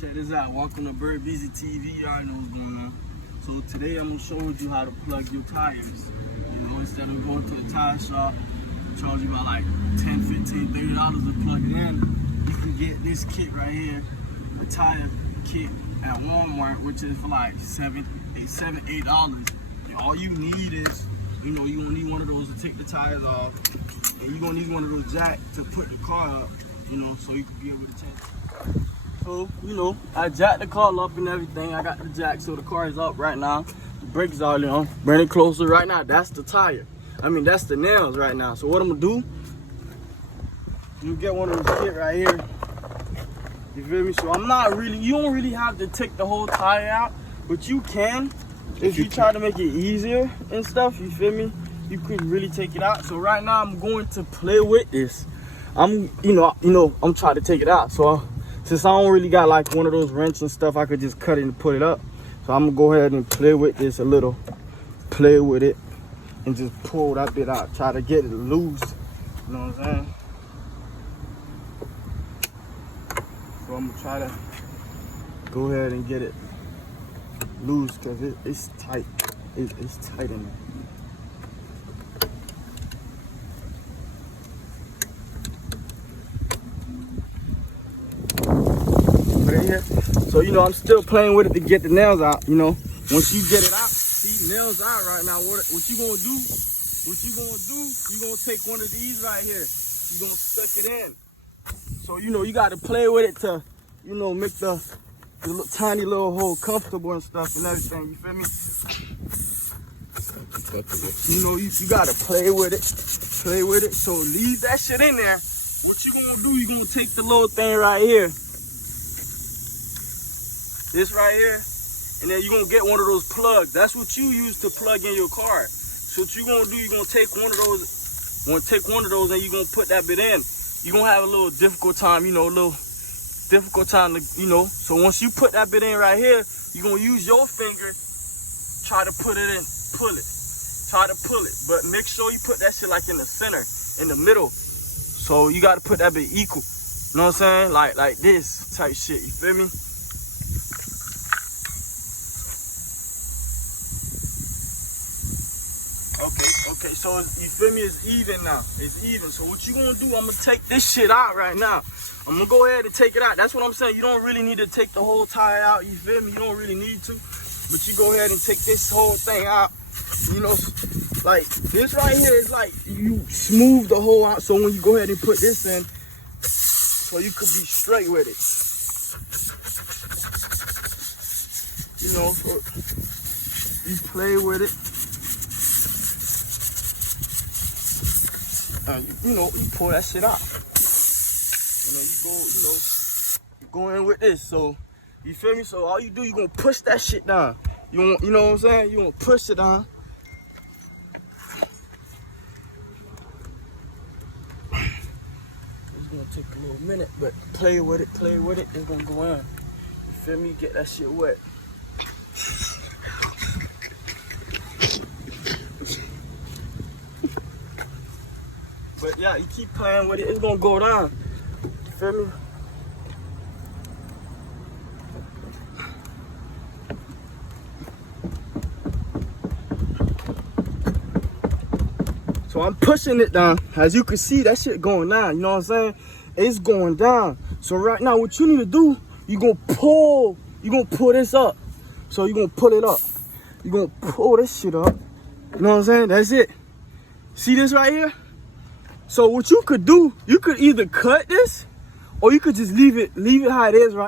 Check this out. Welcome to Bird Busy TV. You already know what's going on. So today I'm gonna show you how to plug your tires. You know, instead of going to the tire shop, charge you about like $10, $15, $30 to plug it in. You can get this kit right here, a tire kit at Walmart, which is for like $7, $8. And all you need is, you know, you gonna need one of those to take the tires off, and you're gonna need one of those jacks to put the car up, you know, so you can be able to change. So, you know, I jacked the car up and everything. I got the jack, so the car is up right now. The brakes are on. Bring it closer right now. That's the tire. I mean, that's the nails right now. So what I'm gonna do, you get one of those kit right here. You feel me? So you don't really have to take the whole tire out, but you can. If you try to make it easier and stuff, you feel me? You could really take it out. So right now I'm going to play with this. I'm trying to take it out. So since I don't really got like one of those wrenches and stuff, I could just cut it and put it up. So I'm gonna go ahead and play with this a little. Play with it and just pull that bit out. Try to get it loose. You know what I'm saying? So I'm gonna try to go ahead and get it loose because it's tight. It's tight in there. So, you know, I'm still playing with it to get the nails out, you know. Once you get it out, see, nails out right now, what you gonna do, you gonna take one of these right here. You gonna stuck it in. So, you know, you gotta play with it to, you know, make the little, tiny little hole comfortable and stuff and everything, you feel me? You know, you gotta play with it. So leave that shit in there. What you gonna do, you gonna take the little thing right here. This right here, and then you're gonna get one of those plugs. That's what you use to plug in your car. So what you're gonna do, you're gonna take one of those, and you're gonna put that bit in. You're gonna have a little difficult time, you know, to, you know. So once you put that bit in right here, you're gonna use your finger, try to put it in, pull it. Try to pull it, but make sure you put that shit like in the center, in the middle. So you gotta put that bit equal. You know what I'm saying? Like this type shit, you feel me? Okay, so you feel me? It's even now. It's even. So what you gonna do, I'm gonna take this shit out right now. I'm gonna go ahead and take it out. That's what I'm saying. You don't really need to take the whole tire out, you feel me? You don't really need to. But you go ahead and take this whole thing out. You know, like this right here is like you smooth the whole out. So when you go ahead and put this in, so you could be straight with it. You know, so you play with it. You know, you pull that shit out. You know, you go in with this. So, you feel me? So all you do, you gonna push that shit down. You know what I'm saying? You gonna push it down. It's gonna take a little minute, but play with it. It's gonna go in. You feel me? Get that shit wet. But yeah, you keep playing with it, it's gonna go down. You feel me? So I'm pushing it down. As you can see, that shit going down. You know what I'm saying? It's going down. So right now, what you need to do, you gonna pull this up. So you gonna pull it up. You gonna pull this shit up. You know what I'm saying? That's it. See this right here? So what you could do, you could either cut this or you could just leave it how it is right